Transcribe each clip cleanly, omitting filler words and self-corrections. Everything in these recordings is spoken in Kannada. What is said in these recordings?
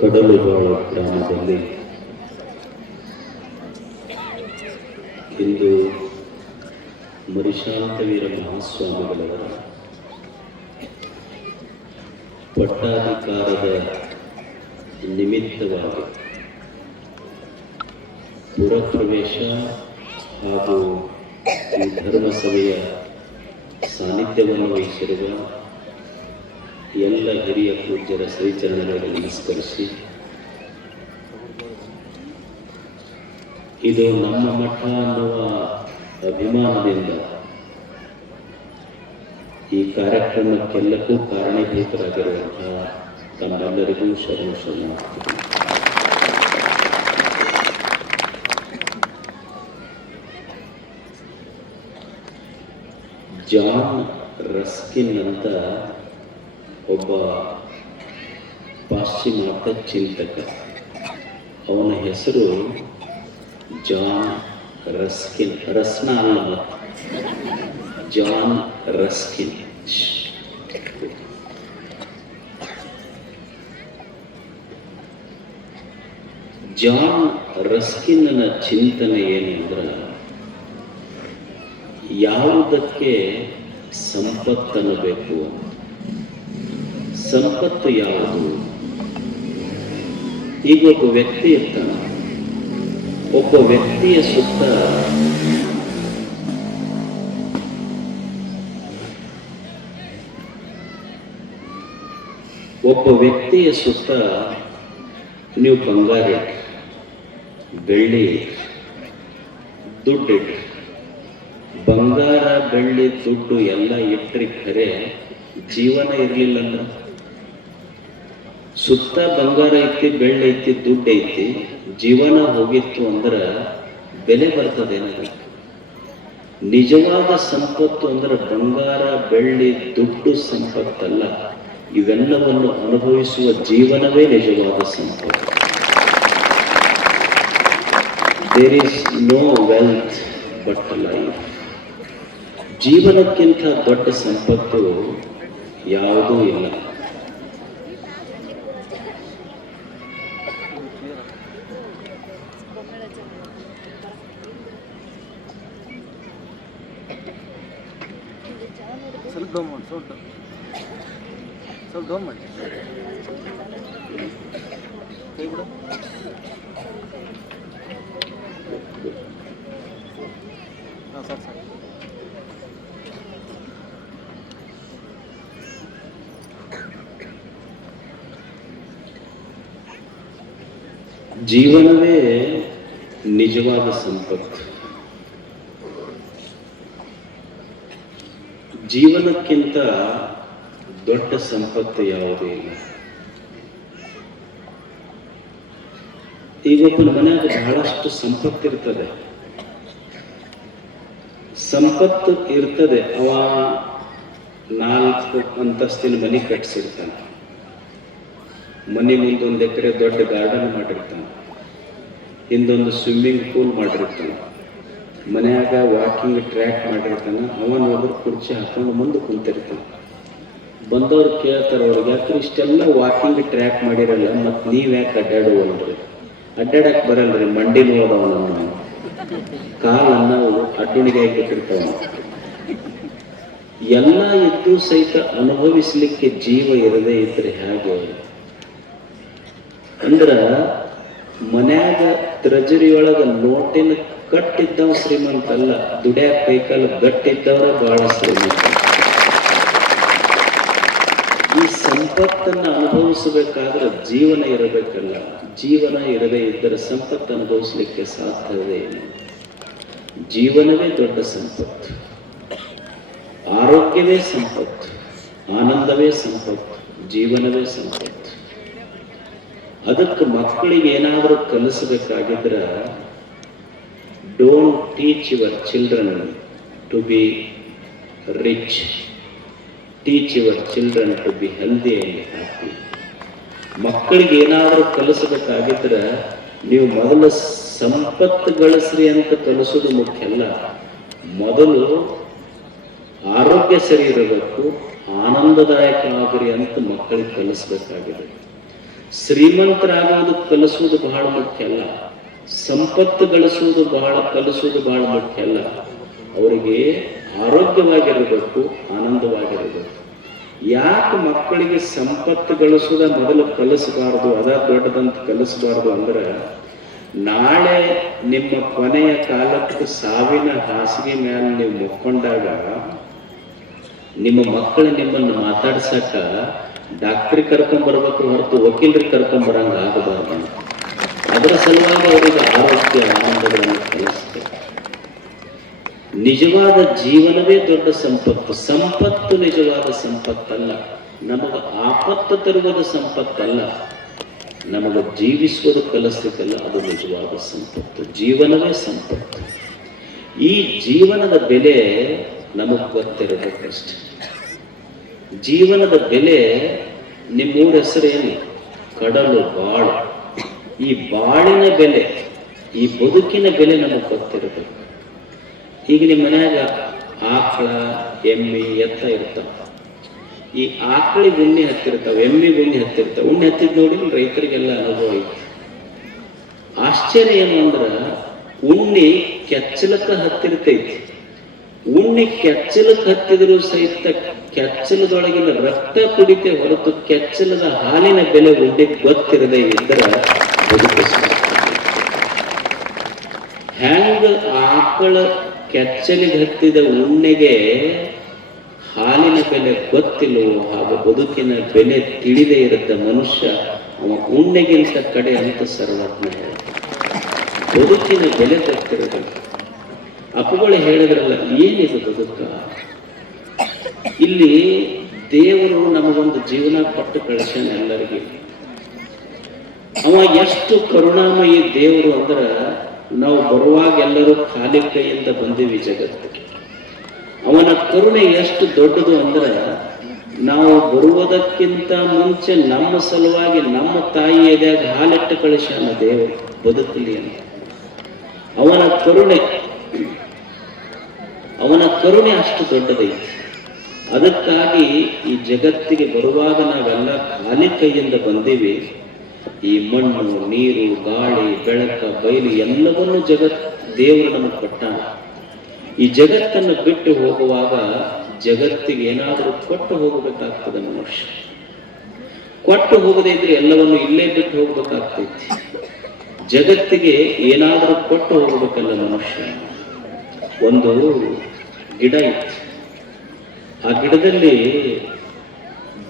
ಕಡಲುಗಾಳ ಗ್ರಾಮದಲ್ಲಿ ಇಂದು ಮರಿಶಾಂತವೀರ ಮಹಾಸ್ವಾಮಿಗಳವರ ಪಟ್ಟಾಧಿಕಾರದ ನಿಮಿತ್ತವಾಗಿ ಪುರಪ್ರವೇಶ ಹಾಗೂ ಈ ಧರ್ಮಸಭೆಯ ಸಾನ್ನಿಧ್ಯವನ್ನು ವಹಿಸಿರುವ ಎಲ್ಲ ಹಿರಿಯ ಪೂಜ್ಯರ ಶ್ರೀಚರಣಗಳಿಗೆ ನಮಸ್ಕರಿಸಿ, ಇದು ನಮ್ಮ ಮಠ ಅನ್ನುವ ಅಭಿಮಾನದಿಂದ ಈ ಕಾರ್ಯಕ್ರಮಕ್ಕೆಲ್ಲಕ್ಕೂ ಕಾರಣೀಭೂತರಾಗಿರುವಂತಹ ತಮ್ಮೆಲ್ಲರಿಗೂ ಶರಣ. ಜಾನ್ ರಸ್ಕಿನ್ ಅಂತ ಒಬ್ಬ ಪಾಶ್ಚಿಮಾತ್ಯ ಚಿಂತಕ. ಅವನ ಹೆಸರು ಜಾನ್ ರಸ್ಕಿನ್, ರಸ್ನ ಅಲ್ಲ, ಜಾನ್ ರಸ್ಕಿನ್. ಜಾನ್ ರಸ್ಕಿನ್ನ ಚಿಂತನೆ ಏನೆಂದ್ರೆ, ಯಾವುದಕ್ಕೆ ಸಂಪತ್ತನ್ನು ಬೇಕು, ಸಂಪತ್ತು ಯಾವುದು? ಈಗ ಒಬ್ಬ ವ್ಯಕ್ತಿ ಇರ್ತಾನೆ, ಒಬ್ಬ ವ್ಯಕ್ತಿಯ ಸುತ್ತ ನೀವು ಬಂಗಾರ ಇಟ್ರಿ, ಬೆಳ್ಳಿ ಇಟ್ರಿ, ದುಡ್ಡು ಇಟ್ರಿ. ಬಂಗಾರ, ಬೆಳ್ಳಿ, ದುಡ್ಡು ಎಲ್ಲ ಇಟ್ರಿ, ಖರೆ ಜೀವನ ಇರಲಿಲ್ಲ ಅಂದ್ರೆ, ಸುತ್ತ ಬಂಗಾರ ಐತಿ, ಬೆಳ್ಳಿ ಐತಿ, ದುಡ್ಡು ಐತಿ, ಜೀವನ ಹೋಗಿತ್ತು ಅಂದ್ರೆ ಬೆಲೆ ಬರ್ತದೆ. ನಿಜವಾದ ಸಂಪತ್ತು ಅಂದ್ರೆ ಬಂಗಾರ, ಬೆಳ್ಳಿ, ದುಡ್ಡು ಸಂಪತ್ತಲ್ಲ. ಇವೆಲ್ಲವನ್ನು ಅನುಭವಿಸುವ ಜೀವನವೇ ನಿಜವಾದ ಸಂಪತ್ತು. There is no wealth but life. ಜೀವನಕ್ಕಿಂತ ದೊಡ್ಡ ಸಂಪತ್ತು ಯಾವುದೂ ಇಲ್ಲ. ಜೀವನವೇ ನಿಜವಾದ ಸಂಪತ್ತು. ಜೀವನಕ್ಕಿಂತ ದೊಡ್ಡ ಸಂಪತ್ತು ಯಾವುದೂ ಇಲ್ಲ. ಈಗೊಬ್ಬನ ಮನೆಯಾಗ ಬಹಳಷ್ಟು ಸಂಪತ್ತಿರ್ತದೆ. ಅವ 4 ಅಂತಸ್ತಿನ ಮನೆ ಕಟ್ಟಿಸಿರ್ತಾನೆ. ಮನೆ ಮುಂದೆ 1 ಎಕರೆ ದೊಡ್ಡ ಗಾರ್ಡನ್ ಮಾಡಿರ್ತಾನೆ, ಹಿಂದೊಂದು ಸ್ವಿಮ್ಮಿಂಗ್ ಪೂಲ್ ಮಾಡಿರ್ತಾನೆ, ಮನೆಯಾಗ ವಾಕಿಂಗ್ ಟ್ರ್ಯಾಕ್ ಮಾಡಿರ್ತಾನೆ. ಅವ ನೋಡಿದ್ರೆ ಕುರ್ಚಿ ಹಾಕೊಂಡು ಮುಂದೆ ಕುಂತಿರ್ತಾನೆ. ಬಂದವ್ರು ಕೇಳ್ತಾರೆ, ಅವ್ರಿಗೆ ಯಾಕ್ರೆ ಇಷ್ಟೆಲ್ಲ ವಾಕಿಂಗ್ ಟ್ರ್ಯಾಕ್ ಮಾಡಿರಲ್ಲ, ಮತ್ತು ನೀವು ಯಾಕೆ ಅಡ್ಡಾಡುವಲ್ರಿ? ಅಡ್ಡಾಡಕ್ಕೆ ಬರಲ್ರಿ, ಮಂಡಿ ನೋಡವನ ಕಾಲನ್ನ ಅಡ್ಡುಣಿಗೆ ಆಗಿಬಿಟ್ಟಿರ್ತಾವ. ಎಲ್ಲ ಇದ್ದು ಸಹಿತ ಅನುಭವಿಸ್ಲಿಕ್ಕೆ ಜೀವ ಇರದೇ ಇದ್ರೆ ಹೇಗೆ ಅಂದ್ರ, ಮನ್ಯಾಗ ಟ್ರೆಜರಿಯೊಳಗ ನೋಟಿನ ಕಟ್ಟಿದ್ದವ ಶ್ರೀಮಂತ ಅಲ್ಲ, ದುಡ್ಯಾಕ ಕೈಕಾಲು ಗಟ್ಟಿದ್ದವ್ರ ಬಹಳ ಶ್ರೀಮಂತ. ಈ ಸಂಪತ್ತನ್ನ ಅನುಭವಿಸಬೇಕಾದ್ರೆ ಜೀವನ ಇರಬೇಕಲ್ಲ. ಜೀವನ ಇರದೇ ಇದ್ದರೆ ಸಂಪತ್ತು ಅನುಭವಿಸ್ಲಿಕ್ಕೆ ಸಾಧ್ಯವೇ ಇಲ್ಲ. ಜೀವನವೇ ದೊಡ್ಡ ಸಂಪತ್ತು, ಆರೋಗ್ಯವೇ ಸಂಪತ್ತು, ಆನಂದವೇ ಸಂಪತ್ತು, ಜೀವನವೇ ಸಂಪತ್ತು. ಅದಕ್ಕೆ ಮಕ್ಕಳಿಗೆ ಏನಾದರೂ ಕಲಿಸಬೇಕಾಗಿದ್ರೆ, don't teach your children to be rich, teach your children to be healthy and happy. ಮಕ್ಕಳಿಗೆ ಏನಾದರೂ ಕಲಿಸಬೇಕಾಗಿದ್ರೆ ನೀವು ಮೊದಲು ಸಂಪತ್ತು ಗಳಿಸ್ರಿ ಅಂತ ಕಲಿಸೋದು ಮುಖ್ಯ ಅಲ್ಲ. ಮೊದಲು ಆರೋಗ್ಯ ಸರಿ ಇರಬೇಕು, ಆನಂದದಾಯಕ ಆಗ್ರಿ ಅಂತ ಮಕ್ಕಳಿಗೆ ಕಲಿಸ್ಬೇಕಾಗಿದೆ. ಶ್ರೀಮಂತರಾಗುವುದು ಕಲಿಸುವುದು ಬಹಳ ಮುಖ್ಯ ಅಲ್ಲ, ಸಂಪತ್ತು ಗಳಿಸುವುದು ಕಲಿಸುವುದು ಬಹಳ ಮುಖ್ಯ ಅಲ್ಲ. ಅವರಿಗೆ ಆರೋಗ್ಯವಾಗಿರಬೇಕು, ಆನಂದವಾಗಿರಬೇಕು. ಯಾಕೆ ಮಕ್ಕಳಿಗೆ ಸಂಪತ್ತು ಗಳಿಸುವುದ ಮೊದಲು ಕಲಿಸಬಾರದು, ಅದ ದೊಡ್ಡದಂತ ಕಲಿಸಬಾರದು ಅಂದ್ರೆ, ನಾಳೆ ನಿಮ್ಮ ಕೊನೆಯ ಕಾಲಕ್ಕೆ ಸಾವಿನ ಹಾಸಿಗೆ ಮೇಲೆ ನೀವು ಮುಕ್ಕೊಂಡಾಗ ನಿಮ್ಮ ಮಕ್ಕಳು ನಿಮ್ಮನ್ನು ಮಾತಾಡ್ಸಕ್ಕ ಡಾಕ್ಟ್ರಿಗೆ ಕರ್ಕೊಂಡ್ಬರ್ಬೇಕು ಹೊರತು ವಕೀಲರಿಗೆ ಕರ್ಕೊಂಡ್ಬರಂಗ ಆಗಬಾರ್ದು. ಅದರ ಸಲುವಾಗಿ ಅವರಿಗೆ ಆರೋಗ್ಯ ಆನಂದಗಳನ್ನು ಕಲಿಸ್ತೇವೆ. ನಿಜವಾದ ಜೀವನವೇ ದೊಡ್ಡ ಸಂಪತ್ತು. ಸಂಪತ್ತು ನಿಜವಾದ ಸಂಪತ್ತಲ್ಲ, ನಮಗೆ ಆಪತ್ತು ತರುವುದು ಸಂಪತ್ತಲ್ಲ, ನಮಗೆ ಜೀವಿಸುವುದು ಕಲಿಸ್ಲಿಕ್ಕಲ್ಲ, ಅದು ನಿಜವಾದ ಸಂಪತ್ತು. ಜೀವನವೇ ಸಂಪತ್ತು. ಈ ಜೀವನದ ಬೆಲೆ ನಮಗೆ ಗೊತ್ತಿರಬೇಕಷ್ಟೆ. ಜೀವನದ ಬೆಲೆ, ನಿಮ್ಮೂರ ಹೆಸರೇನು? ಕಡಲು, ಬಾಳು. ಈ ಬಾಳಿನ ಬೆಲೆ, ಈ ಬದುಕಿನ ಬೆಲೆ ನಮಗೆ ಗೊತ್ತಿರಬೇಕು. ಈಗ ನಿಮ್ಮ ಮನ್ಯಾಗ ಆಕಳ, ಎಮ್ಮೆ, ಎತ್ತ ಇರ್ತಾವ. ಈ ಆಕಳಿಗೆ ಉಣ್ಣೆ ಹತ್ತಿರ್ತಾವ, ಎಮ್ಮಿಗೆ ಉಣ್ಣೆ ಹತ್ತಿರ್ತಾವ. ಉಣ್ಣೆ ಹತ್ತಿದ್ ನೋಡಿ ರೈತರಿಗೆಲ್ಲ ಅನುಭವ ಐತಿ. ಆಶ್ಚರ್ಯ ಏನು ಅಂದ್ರ, ಉಣ್ಣೆ ಕೆಚ್ಚಲಕ್ಕ ಹತ್ತಿರ್ತೈತಿ. ಉಣ್ಣೆ ಕೆಚ್ಚಲಕ್ಕೆ ಹತ್ತಿದ್ರು ಸಹಿತ ಕೆಚ್ಚಲದೊಳಗಿನ ರಕ್ತ ಕುಡಿತೆ ಹೊರತು ಕೆಚ್ಚಲದ ಹಾಲಿನ ಬೆಲೆ ಉಣ್ಣೆಗೆ ಗೊತ್ತಿರದೆ ಇದ್ದರ ಬದುಕು. ಹ್ಯಾಂಗ ಆಕಳ ಕೆಚ್ಚಲಿಗೆ ಹತ್ತಿದ ಉಣ್ಣೆಗೆ ಹಾಲಿನ ಬೆಲೆ ಗೊತ್ತಿಲ್ಲವೋ, ಹಾಗೂ ಬದುಕಿನ ಬೆಲೆ ತಿಳಿದೇ ಇರುತ್ತೆ ಮನುಷ್ಯ. ಅವ ಉಣ್ಣೆಗಿಂತ ಕಡೆ ಅಂತ ಸರ್ವಜ್ಞ. ಬದುಕಿನ ಬೆಲೆ ಗೊತ್ತಿರಬೇಕು. ಅಪ್ಪಗಳು ಹೇಳಿದ್ರಲ್ಲ, ಏನಿದು ಬದುಕ? ಇಲ್ಲಿ ದೇವರು ನಮಗೊಂದು ಜೀವನ ಕೊಟ್ಟು ಕಳಿಸ್ಯಾನ ಎಲ್ಲರಿಗೆ. ಅವ ಎಷ್ಟು ಕರುಣಾಮಯಿ ದೇವರು ಅಂದ್ರ, ನಾವು ಬರುವಾಗ ಎಲ್ಲರೂ ಖಾಲಿ ಕೈಯಿಂದ ಬಂದೀವಿ ಜಗತ್ತಿಗೆ. ಅವನ ಕರುಣೆ ಎಷ್ಟು ದೊಡ್ಡದು ಅಂದ್ರೆ, ನಾವು ಬರುವುದಕ್ಕಿಂತ ಮುಂಚೆ ನಮ್ಮ ಸಲುವಾಗಿ ನಮ್ಮ ತಾಯಿ ಎದೆಯಾಗ ಹಾಲಿಟ್ಟು ಕಳಿಸ್ಯಾನ ದೇವರು ಬದುಕಲಿ ಅಂತ. ಅವನ ಕರುಣೆ ಅಷ್ಟು ದೊಡ್ಡದೈತಿ. ಅದಕ್ಕಾಗಿ ಈ ಜಗತ್ತಿಗೆ ಬರುವಾಗ ನಾವೆಲ್ಲ ಖಾಲಿ ಕೈಯಿಂದ ಬಂದೀವಿ. ಈ ಮಣ್ಣು, ನೀರು, ಗಾಳಿ, ಬೆಳಕ, ಬಯಲು ಎಲ್ಲವನ್ನೂ ದೇವರು ನಮಗೆ ಕೊಟ್ಟಾನ. ಈ ಜಗತ್ತನ್ನು ಬಿಟ್ಟು ಹೋಗುವಾಗ ಜಗತ್ತಿಗೆ ಏನಾದರೂ ಕೊಟ್ಟು ಹೋಗಬೇಕಾಗ್ತದೆ ಮನುಷ್ಯ. ಕೊಟ್ಟು ಹೋಗದೇ ಇದ್ರೆ ಎಲ್ಲವನ್ನು ಇಲ್ಲೇ ಬಿಟ್ಟು ಹೋಗ್ಬೇಕಾಗ್ತೈತಿ. ಜಗತ್ತಿಗೆ ಏನಾದರೂ ಕೊಟ್ಟು ಹೋಗಬೇಕಲ್ಲ ಮನುಷ್ಯ. ಒಂದು ಗಿಡ ಇತ್ತು. ಆ ಗಿಡದಲ್ಲಿ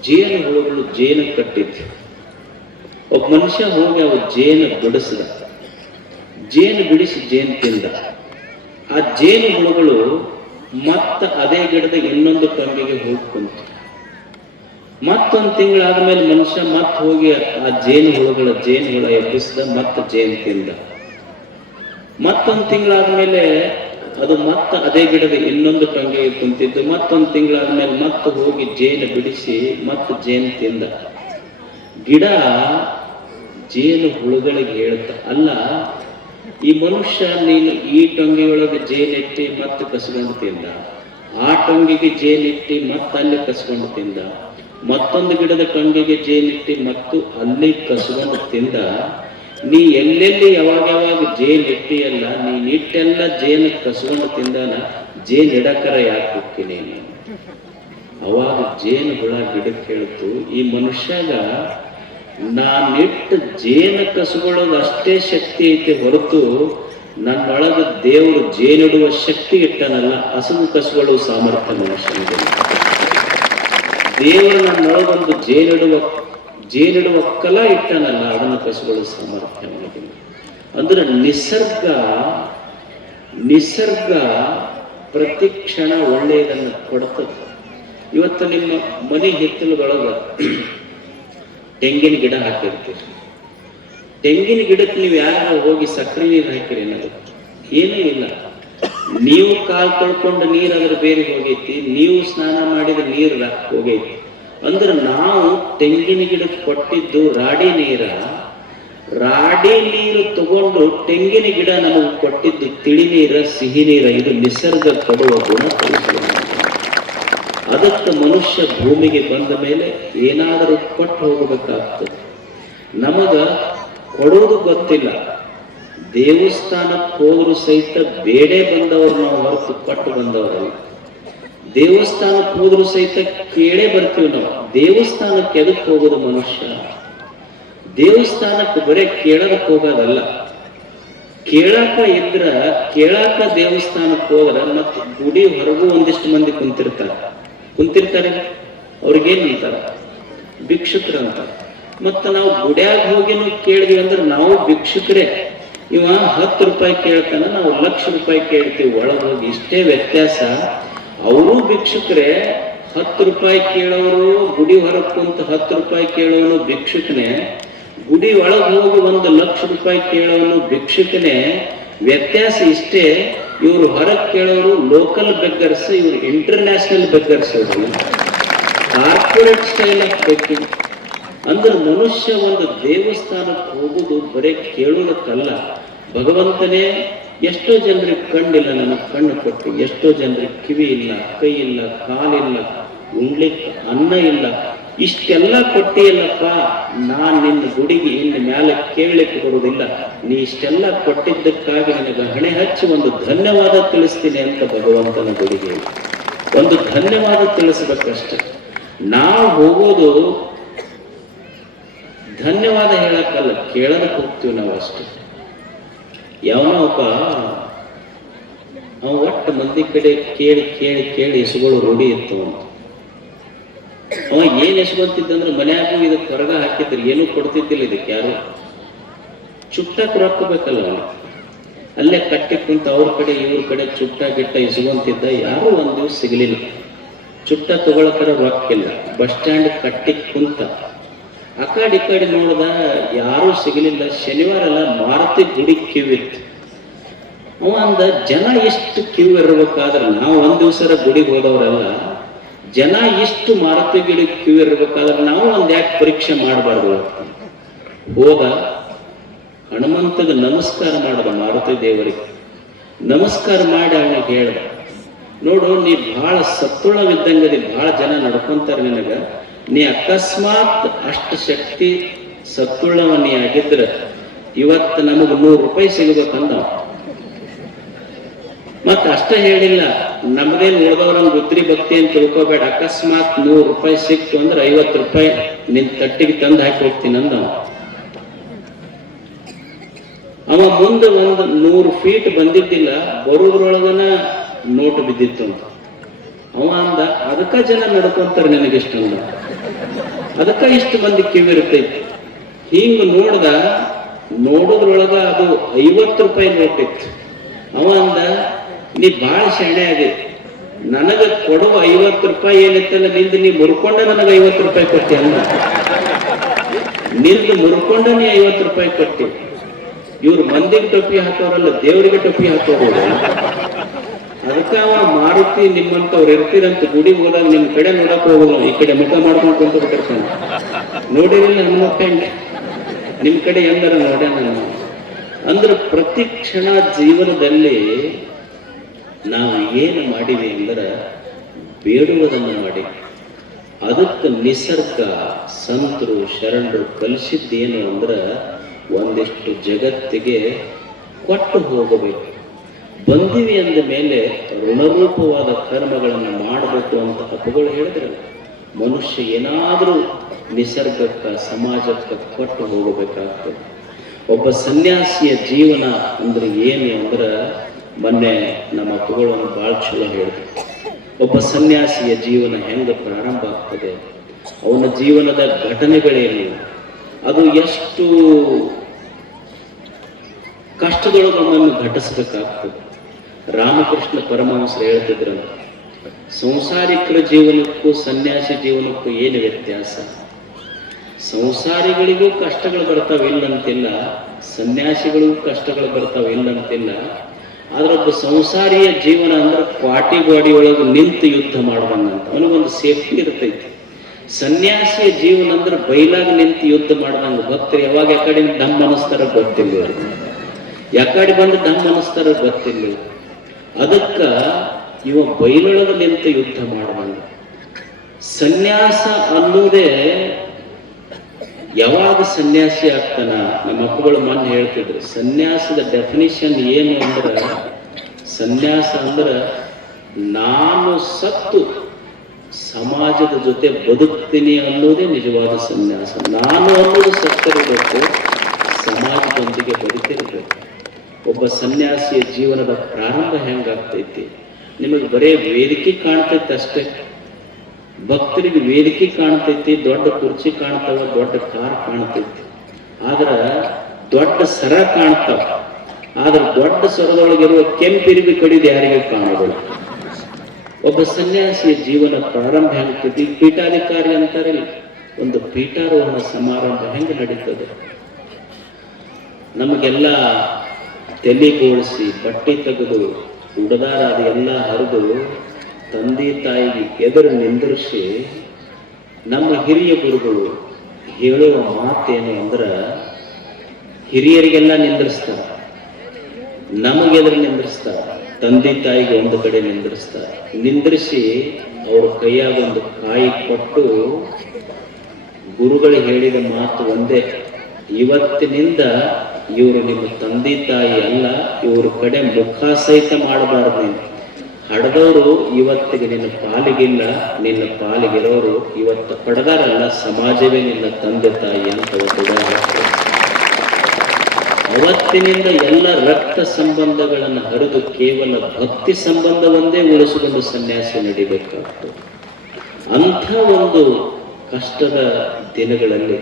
ಜೇನು ಹುಳುಗಳು ಜೇನು ಕಟ್ಟಿತ್ತು. ಒಬ್ಬ ಮನುಷ್ಯ ಹೋಗಿ ಅವ ಜೇನು ಬಿಡಿಸಿದ. ಜೇನು ಬಿಡಿಸಿ ಜೇನು ತಿಂದ. ಆ ಜೇನು ಹುಳುಗಳು ಮತ್ತ ಅದೇ ಗಿಡದ ಇನ್ನೊಂದು ಕಂಬಿಗೆ ಹೋಗಿ ಕುಂತು. ಮತ್ತೊಂದು ತಿಂಗಳಾದ್ಮೇಲೆ ಮನುಷ್ಯ ಮತ್ತೆ ಹೋಗಿ ಆ ಜೇನು ಹುಳ ಎಬ್ಬಿಸಿದ, ಮತ್ತೆ ಜೇನು ತಿಂದ. ಮತ್ತೊಂದು ತಿಂಗಳಾದ್ಮೇಲೆ ಅದು ಮತ್ತೆ ಅದೇ ಗಿಡದ ಇನ್ನೊಂದು ಕಂಬಿಗೆ ಕುಂತಿದ್ದು. ಮತ್ತೊಂದು ತಿಂಗಳಾದ್ಮೇಲೆ ಮತ್ತೆ ಹೋಗಿ ಜೇನು ಬಿಡಿಸಿ ಮತ್ತೆ ಜೇನು ತಿಂದ. ಗಿಡ ಜೇನು ಹುಳುಗಳಿಗೆ ಹೇಳುತ್ತ, ಅಲ್ಲ ಈ ಮನುಷ್ಯ ನೀನು ಈ ಟೊಂಗಿಯೊಳಗೆ ಜೇನಿಟ್ಟಿ ಮತ್ತೆ ಕಸ್ಕೊಂಡು ತಿಂದ, ಆ ಟೊಂಗಿಗೆ ಜೇನಿಟ್ಟಿ ಮತ್ತೆ ಅಲ್ಲಿ ಕಸ್ಕೊಂಡು ತಿಂದ, ಮತ್ತೊಂದು ಗಿಡದ ಟೊಂಗಿಗೆ ಜೇನಿಟ್ಟಿ ಮತ್ತು ಅಲ್ಲಿ ಕಸ್ಕೊಂಡು ತಿಂದ. ನೀ ಎಲ್ಲೆಲ್ಲಿ ಯಾವಾಗ ಜೇನಿಟ್ಟಿಯಲ್ಲ, ನೀನಿಟ್ಟೆಲ್ಲ ಜೇನು ಕಸ್ಕೊಂಡು ತಿಂದಾನ, ಜೇನು ಇಡಕರ ಯಾಕೆ ಹೋಗ್ತೀನಿ? ಅವಾಗ ಜೇನು ಹುಳ ಗಿಡಕ್ಕೆ ಹೇಳ್ತು, ಈ ಮನುಷ್ಯಾಗ ನಾನಿಟ್ಟು ಜೇನು ಕಸುಕೊಳ್ಳೋದು ಅಷ್ಟೇ ಶಕ್ತಿ ಐತೆ ಹೊರತು ನನ್ನೊಳಗೆ ದೇವರು ಜೇನಿಡುವ ಶಕ್ತಿ ಇಟ್ಟನಲ್ಲ, ಹಸು ಕಸುಕೊಳ್ಳುವ ಸಾಮರ್ಥ್ಯ ಮನುಷ್ಯನಿಗೆ. ದೇವರು ನನ್ನೊಳಗೊಂದು ಜೇನಿಡುವ ಕಲಾ ಇಟ್ಟನಲ್ಲ, ಅದನ್ನು ಕಸುಕೊಳ್ಳುವ ಸಾಮರ್ಥ್ಯ ನನಗಿಲ್ಲ. ಅಂದ್ರೆ ನಿಸರ್ಗ ಪ್ರತಿ ಕ್ಷಣ ಒಳ್ಳೆಯದನ್ನು ಕೊಡ್ತದೆ. ಇವತ್ತು ನಿಮ್ಮ ಮನೆ ಹಿತ್ತಲದೊಳಗ ತೆಂಗಿನ ಗಿಡ ಹಾಕಿರ್ತೀರಿ. ತೆಂಗಿನ ಗಿಡಕ್ಕೆ ನೀವು ಯಾರು ಹೋಗಿ ಸಕ್ಕರೆ ನೀರು ಹಾಕಿರಿ ಅನ್ನೋದು ಏನೂ ಇಲ್ಲ. ನೀವು ಕಾಲು ತೊಳ್ಕೊಂಡು ನೀರು ಅದ್ರ ಬೇರೆ ಹೋಗೈತಿ, ನೀವು ಸ್ನಾನ ಮಾಡಿದ ನೀರು ಹೋಗೈತಿ. ಅಂದ್ರೆ ನಾವು ತೆಂಗಿನ ಗಿಡಕ್ಕೆ ಕೊಟ್ಟಿದ್ದು ರಾಡಿ ನೀರು ತಗೊಂಡು ತೆಂಗಿನ ಗಿಡ ನಮಗೆ ಕೊಟ್ಟಿದ್ದು ತಿಳಿ ನೀರ, ಸಿಹಿ ನೀರ. ಇದು ನಿಸರ್ಗ ಕೊಡುವ ಗುಣ. ಅದಕ್ಕೆ ಮನುಷ್ಯ ಭೂಮಿಗೆ ಬಂದ ಮೇಲೆ ಏನಾದರೂ ಕೊಟ್ಟು ಹೋಗಬೇಕಾಗ್ತದೆ. ನಮಗ ಕೊಡೋದು ಗೊತ್ತಿಲ್ಲ. ದೇವಸ್ಥಾನಕ್ಕೆ ಹೋದ್ರು ಸಹಿತ ಬೇಡೇ ಬಂದವರು ನಾವು ಹೊರತು ಕೊಟ್ಟು ಬಂದವರಲ್ಲ. ದೇವಸ್ಥಾನಕ್ಕೆ ಹೋದ್ರು ಸಹಿತ ಕೇಳೇ ಬರ್ತೀವಿ ನಾವು. ದೇವಸ್ಥಾನಕ್ಕೆ ಎದಕ್ಕೆ ಹೋಗೋದು ಮನುಷ್ಯ? ದೇವಸ್ಥಾನಕ್ಕೆ ಬರೇ ಕೇಳೋದಕ್ಕೆ ಹೋಗೋದಲ್ಲ. ಕೇಳಾಕ ದೇವಸ್ಥಾನಕ್ಕೆ ಹೋದ್ರ ಮತ್ತೆ ಗುಡಿ ಹೊರಗೂ ಒಂದಿಷ್ಟು ಮಂದಿ ಕುಂತಿರ್ತಾರೆ. ಅವ್ರಿಗೇನಂತಾರ? ಭಿಕ್ಷುಕರು ಅಂತ. ಮತ್ತೆ ನಾವು ಗುಡಿಯಾಗ ಹೋಗಿ ಕೇಳಿದ್ವಿ ಅಂದ್ರೆ ನಾವು ಭಿಕ್ಷುಕರೇ. ಇವ 10 ರೂಪಾಯಿ ಕೇಳ್ತಾನ, ನಾವು 1,00,000 ರೂಪಾಯಿ ಕೇಳ್ತೀವಿ ಒಳಗೆ ಹೋಗಿ. ಇಷ್ಟೇ ವ್ಯತ್ಯಾಸ. ಅವರು ಭಿಕ್ಷುಕರೇ. 10 ರೂಪಾಯಿ ಕೇಳೋರು ಗುಡಿ ಹೊರಗೆ ಕುಂತ 10 ರೂಪಾಯಿ ಕೇಳೋನು ಭಿಕ್ಷುಕನೇ. ಗುಡಿ ಒಳಗೆ ಹೋಗಿ 1,00,000 ರೂಪಾಯಿ ಕೇಳೋನು ಭಿಕ್ಷುಕನೇ. ವ್ಯತ್ಯಾಸ ಇಷ್ಟೇ. ಇವರು ಹೊರಗೆ ಕೇಳೋರು ಲೋಕಲ್ ಬೆಗ್ಗರ್ಸ್, ಇವರು ಇಂಟರ್ನ್ಯಾಷನಲ್ ಬೆಗ್ಗರ್ಸ್. ಅವರು ಕಾರ್ಪೊರೇಟ್ ಸ್ಟೈಲ್ ಆಫ್ ಬೆಗ್ಗಿಂಗ್. ಅಂದ್ರೆ ಮನುಷ್ಯ ಒಂದು ದೇವಸ್ಥಾನಕ್ಕೆ ಹೋಗುದು ಬರೀ ಕೇಳೋದಕ್ಕಲ್ಲ. ಭಗವಂತನೇ ಎಷ್ಟೋ ಜನರಿಗೆ ಕಣ್ಣಿಲ್ಲ, ನನಗೆ ಕಣ್ಣು ಕೊಟ್ಟು. ಎಷ್ಟೋ ಜನರಿಗೆ ಕಿವಿ ಇಲ್ಲ, ಕೈ ಇಲ್ಲ, ಕಾಲಿಲ್ಲ, ಉಣ್ಲಿಕ್ಕೆ ಅನ್ನ ಇಲ್ಲ. ಇಷ್ಟೆಲ್ಲ ಕೊಟ್ಟಿಯಲ್ಲಪ್ಪ, ನಾನ್ ನಿನ್ನ ಗುಡಿಗೆ ಇನ್ನು ಮ್ಯಾಲೆ ಕೇಳಲಿಕ್ಕೆ ಬರುವುದಿಲ್ಲ. ನೀ ಇಷ್ಟೆಲ್ಲ ಕೊಟ್ಟಿದ್ದಕ್ಕಾಗಿ ನನಗೆ ಹಣೆ ಹಚ್ಚಿ ಒಂದು ಧನ್ಯವಾದ ತಿಳಿಸ್ತೀನಿ ಅಂತ ಭಗವಂತನ ಗುಡಿಗೆ ಒಂದು ಧನ್ಯವಾದ ತಿಳಿಸ್ಬೇಕಷ್ಟೆ. ನಾವು ಹೋಗೋದು ಧನ್ಯವಾದ ಹೇಳಕ್ಕಲ್ಲ, ಕೇಳೋದಕ್ಕೆ ಹೋಗ್ತೀವಿ ನಾವು ಅಷ್ಟೇ. ಯಾವನೋ ಒಬ್ಬ ಒಟ್ಟು ಮಂದಿ ಕಡೆ ಕೇಳಿ ಕೇಳಿ ಕೇಳಿ ಎಸುಗಳು ರೂಢಿ ಇತ್ತು ಅಂತ. ಅವ ಏನ್ ಎಸ್ಕೊಂತಿದ್ದಂದ್ರೆ ಮನ್ಯಾಗೂ ಇದಕ್ಕೆ ಹೊರಗ ಹಾಕಿದ್ರು, ಏನೂ ಕೊಡ್ತಿದ್ದಿಲ್ಲ ಇದಕ್ಕೆ ಯಾರು. ಚುಟ್ಟಕ್ಕೆ ರೊಕ್ಕ ಬೇಕಲ್ಲ ಅವನು. ಅಲ್ಲೇ ಕಟ್ಟಿ ಕುಂತ ಅವ್ರ ಕಡೆ ಇವ್ರ ಕಡೆ ಚುಟ್ಟ ಗಿಟ್ಟ ಇಸ್ಕೊಂತಿದ್ದ. ಯಾರು ಒಂದ್ ದಿವ್ಸ ಸಿಗಲಿಲ್ಲ. ಚುಟ್ಟ ತಗೊಳಕರ ರೊಕ್ಕಿಲ್ಲ. ಬಸ್ ಸ್ಟ್ಯಾಂಡ್ ಕಟ್ಟಿ ಕುಂತ. ಆ ಕಡೆ ನೋಡ್ದ, ಯಾರೂ ಸಿಗಲಿಲ್ಲ. ಶನಿವಾರ ಎಲ್ಲ ಮಾರುತಿ ಗುಡಿ ಕ್ಯೂ ಇತ್ತು. ಅವ ಅಂದ, ಜನ ಎಷ್ಟು ಕ್ಯೂ ಇರ್ಬೇಕಾದ್ರೆ ನಾವು ಒಂದ್ ದಿವ್ಸರ ಗುಡಿಗೆ ಹೋದವರಲ್ಲ, ಜನ ಇಷ್ಟು ಮಾರುತಿ ಗಿಡ ಕ್ಯೂ ಇರ್ಬೇಕಾದ್ರೆ ನಾವು ಒಂದ್ ಯಾಕೆ ಪರೀಕ್ಷೆ ಮಾಡಬಾರ್ದು? ಹೋದ, ಹನುಮಂತಗೆ ನಮಸ್ಕಾರ ಮಾಡದ, ಮಾರುತಿ ದೇವರಿಗೆ ನಮಸ್ಕಾರ ಮಾಡಿ ಅವನಿಗೆ ಹೇಳ್ದ, ನೋಡು ನೀ ಬಹಳ ಸತ್ತುಳವಿದ್ದಂಗದಿ, ಬಹಳ ಜನ ನಡ್ಕೊಂತಾರೆ ನಿನಗ. ನೀ ಅಕಸ್ಮಾತ್ ಅಷ್ಟು ಶಕ್ತಿ ಸತ್ತುಳ್ಳವ ನೀ ಆಗಿದ್ರೆ ಇವತ್ತು ನಮಗ್ 100 ರೂಪಾಯಿ ಸಿಗಬೇಕಂದ. ಮತ್ತ ಅಷ್ಟ ಹೇಳಿಲ್ಲ, ನಮ್ದೇನ್ ಉಳ್ದವ್ರಂಗ್ ಬುದ್ಧಿ ಭಕ್ತಿ ಅಂತ ತಿಳ್ಕೊಬೇಡ. ಅಕಸ್ಮಾತ್ 100 ರೂಪಾಯಿ ಸಿಕ್ತು ಅಂದ್ರೆ 50 ರೂಪಾಯಿ ನಿನ್ ತಟ್ಟಿಗೆ ತಂದು ಹಾಕಿ ಹೋಗ್ತೀನಿ ಅಂದ. ಅವ ಮುಂದೆ ಒಂದು 100 ಫೀಟ್ ಬಂದಿದ್ದಿಲ್ಲ, ಬರುವುದ್ರೊಳಗನ ನೋಟ್ ಬಿದ್ದಿತ್ತು ಅಂತ. ಅವ ಅಂದ, ಅದಕ್ಕ ಜನ ನಡ್ಕೊಂತಾರೆ ನಿನಗಿಷ್ಟಂದ, ಅದಕ್ಕ ಇಷ್ಟು ಮಂದಿ ಕಿವಿರ್ತೈತಿ. ಹಿಂಗ ನೋಡೋದ್ರೊಳಗ ಅದು 50 ರೂಪಾಯಿ ನೋಟ್ ಇತ್ತು. ಅವ ಅಂದ, ನೀ ಬಾಳ ಶಾಣೆ ಆಗಿ, ನನಗ ಕೊಡುವ 50 ರೂಪಾಯಿ ಏನಿತ್ತಲ್ಲ ನಿಂದು ನೀ ಮುರ್ಕೊಂಡ ನನಗೆ 50 ರೂಪಾಯಿ ಕೊಟ್ಟಿ ಅಂದ. ನಿಂದು ಮುರ್ಕೊಂಡ ನೀ 50 ರೂಪಾಯಿ ಕೊಟ್ಟಿ. ಇವ್ರು ಮಂದಿಗೆ ಟೊಪ್ಪಿ ಹಾಕೋರಲ್ಲ, ದೇವರಿಗೆ ಟೊಪ್ಪಿ ಹಾಕೋರು. ಅದಕ್ಕ ಅವ ಮಾರುತಿ ನಿಮ್ಮಂತವ್ರು ಇರ್ತೀರಂತ ಗುಡಿಗೆ ಹೋದಾಗ ನಿಮ್ ಕಡೆ ನೋಡಕ್ ಹೋಗೋದು, ಈ ಕಡೆ ಮುಖ ಮಾಡ್ಕೊಂಡು ಕುಂತ್ಬಿಟ್ಟಿರ್ತಾನೆ. ನೋಡಿರಿಲ್ಲ ಹನುಮಪ್ಪ ನಿಮ್ ಕಡೆ ಎಂದರ ನೋಡ್ಯಾನ. ಅಂದ್ರೆ ಪ್ರತಿ ಕ್ಷಣ ಜೀವನದಲ್ಲಿ ನಾವು ಏನು ಮಾಡಿವಿ ಅಂದ್ರೆ ಬೇಡುವುದನ್ನು ಮಾಡಿ. ಅದಕ್ಕೆ ನಿಸರ್ಗ, ಸಂತರು, ಶರಣರು ಕಲಿಸಿದ್ದೇನು ಅಂದ್ರೆ ಒಂದಿಷ್ಟು ಜಗತ್ತಿಗೆ ಕೊಟ್ಟು ಹೋಗಬೇಕು. ಬಂದಿವಿ ಅಂದ ಮೇಲೆ ಋಣರೂಪವಾದ ಕರ್ಮಗಳನ್ನು ಮಾಡಬೇಕು ಅಂತ ಅಪ್ಪಗಳು ಹೇಳಿದ್ರಲ್ಲ. ಮನುಷ್ಯ ಏನಾದರೂ ನಿಸರ್ಗಕ್ಕೆ, ಸಮಾಜಕ್ಕೆ ಕೊಟ್ಟು ಹೋಗಬೇಕಾಗ್ತದೆ. ಒಬ್ಬ ಸನ್ಯಾಸಿಯ ಜೀವನ ಅಂದ್ರೆ ಏನು ಅಂದ್ರೆ, ಮೊನ್ನೆ ನಮ್ಮ ಅಪ್ಪಗಳು ಒಂದು ಭಾಳ ಚಲೋ ಹೇಳಿದ್ರು. ಒಬ್ಬ ಸನ್ಯಾಸಿಯ ಜೀವನ ಹೆಂಗೆ ಪ್ರಾರಂಭ ಆಗ್ತದೆ, ಅವನ ಜೀವನದ ಘಟನೆಗಳೇನು, ಅದು ಎಷ್ಟು ಕಷ್ಟದೊಳಗನ್ನು ಘಟಿಸ್ಬೇಕಾಗ್ತದೆ. ರಾಮಕೃಷ್ಣ ಪರಮಹಂಸರು ಹೇಳ್ತಿದ್ರು, ಸಂಸಾರಿಕರ ಜೀವನಕ್ಕೂ ಸನ್ಯಾಸಿ ಜೀವನಕ್ಕೂ ಏನು ವ್ಯತ್ಯಾಸ? ಸಂಸಾರಿಗಳಿಗೂ ಕಷ್ಟಗಳು ಬರ್ತಾವೆ ಇಲ್ಲಂತಿಲ್ಲ, ಸನ್ಯಾಸಿಗಳಿಗೂ ಕಷ್ಟಗಳು ಬರ್ತಾವೆ ಇಲ್ಲಂತಿಲ್ಲ. ಆದ್ರೆ ಒಬ್ಬ ಸಂಸಾರಿಯ ಜೀವನ ಅಂದ್ರೆ ಪಾಟಿ ಗಾಡಿ ಒಳಗೆ ನಿಂತು ಯುದ್ಧ ಮಾಡುವಂಗಂತ, ಅವನಿಗೊಂದು ಸೇಫ್ಟಿ ಇರ್ತೈತಿ. ಸನ್ಯಾಸಿಯ ಜೀವನ ಅಂದ್ರೆ ಬೈಲಾಗ ನಿಂತು ಯುದ್ಧ ಮಾಡ್ದಂಗ. ಭಕ್ತರು ಯಾವಾಗ ಯಾಕಡೆ ಡಮ್ ಅನಿಸ್ತಾರ ಗೊತ್ತಿಲ್ಲ, ಯಾಕಡೆ ಬಂದು ಡಮ್ ಅನಿಸ್ತಾರ ಗೊತ್ತಿಲ್ಲ. ಅದಕ್ಕ ಇವ ಬೈಲೊಳಗ ನಿಂತು ಯುದ್ಧ ಮಾಡುವಂಗ. ಸನ್ಯಾಸ ಅನ್ನೋದೇ ಯಾವಾಗ ಸನ್ಯಾಸಿ ಆಗ್ತಾನ, ನಮ್ಮ ಅಪ್ಪಗಳು ಮೊನ್ನೆ ಹೇಳ್ತಿದ್ರು, ಸನ್ಯಾಸದ ಡೆಫಿನಿಷನ್ ಏನು ಅಂದ್ರೆ, ಸನ್ಯಾಸ ಅಂದ್ರೆ ನಾನು ಸತ್ತು ಸಮಾಜದ ಜೊತೆ ಬದುಕ್ತೀನಿ ಅನ್ನೋದೇ ನಿಜವಾದ ಸನ್ಯಾಸ. ನಾನು ಅನ್ನೋದು ಸತ್ತಿರಬೇಕು, ಸಮಾಜದೊಂದಿಗೆ ಬದುಕಿರಬೇಕು. ಒಬ್ಬ ಸನ್ಯಾಸಿಯ ಜೀವನದ ಪ್ರಾರಂಭ ಹೆಂಗಾಗ್ತೈತಿ, ನಿಮಗೆ ಬರೇ ವೇದಿಕೆ ಕಾಣ್ತೈತೆ ಅಷ್ಟೇ. ಭಕ್ತರಿಗೆ ವೇದಿಕೆ ಕಾಣ್ತೈತಿ, ದೊಡ್ಡ ಕುರ್ಚಿ ಕಾಣ್ತಾವ, ದೊಡ್ಡ ಕಾರ್ ಕಾಣ್ತೈತಿ, ಆದ್ರ ದೊಡ್ಡ ಸರ ಕಾಣ್ತಾವ. ಆದ್ರೆ ದೊಡ್ಡ ಸರದೊಳಗಿರುವ ಕೆಂಪಿರಿಬಿ ಕಡಿದು ಯಾರಿಗೆ ಕಾಣೋದಿಲ್ಲ. ಒಬ್ಬ ಸನ್ಯಾಸಿಯ ಜೀವನ ಪ್ರಾರಂಭ ಹೆಂಗ್ತೈತಿ, ಪೀಠಾಧಿಕಾರಿ ಅಂತಾರಲ್ಲ, ಒಂದು ಪೀಠಾರೋಹಣ ಸಮಾರಂಭ ಹೆಂಗೆ ನಡೀತದೆ. ನಮಗೆಲ್ಲ ತೆಲಿಗೋಳಿಸಿ, ಬಟ್ಟೆ ತೆಗೆದು, ಉಡದಾರ ಅದೆಲ್ಲ ಹರಿದು, ತಂದೆ ತಾಯಿಗೆ ಎದುರು ನಿಂದಿರಿಸಿ, ನಮ್ಮ ಹಿರಿಯ ಗುರುಗಳು ಹೇಳುವ ಮಾತೇನು ಅಂದ್ರೆ, ಹಿರಿಯರಿಗೆಲ್ಲ ನಿಂದಿರಿಸ್ತಾರೆ, ನಮಗೆದುರು ನಿಂದಿರಿಸ್ತಾರೆ, ತಂದೆ ತಾಯಿಗೆ ಒಂದು ಕಡೆ ನಿಂದಿರಿಸ್ತಾರೆ. ನಿಂದಿರಿಸಿ ಅವ್ರ ಕೈಯಾಗ ಒಂದು ಕಾಯಿ ಕೊಟ್ಟು, ಗುರುಗಳು ಹೇಳಿದ ಮಾತು ಒಂದೇ, ಇವತ್ತಿನಿಂದ ಇವರು ನಿಮ್ಮ ತಂದೆ ತಾಯಿ ಅಲ್ಲ, ಇವ್ರ ಕಡೆ ಮುಖ ಸಹಿತ ಮಾಡಬಾರ್ದು. ನೀನು ಹಡದವರು ಇವತ್ತಿಗೆ ನಿನ್ನ ಪಾಲಿಗಿಲ್ಲ, ನಿನ್ನ ಪಾಲಿಗಿರೋರು ಇವತ್ತು ಪಡೆದಾರಲ್ಲ, ಸಮಾಜವೇ ನಿನ್ನ ತಂದೆ ತಾಯಿ ಅಂತ ಒತ್ತು. ಅವತ್ತಿನಿಂದ ಎಲ್ಲ ರಕ್ತ ಸಂಬಂಧಗಳನ್ನು ಹರಿದು ಕೇವಲ ಭಕ್ತಿ ಸಂಬಂಧ ಒಂದೇ ಉಳಿಸಿಕೊಂಡು ಸನ್ಯಾಸಿ ನಡಿಬೇಕಾಗ್ತದೆ. ಅಂಥ ಒಂದು ಕಷ್ಟದ ದಿನಗಳಲ್ಲಿ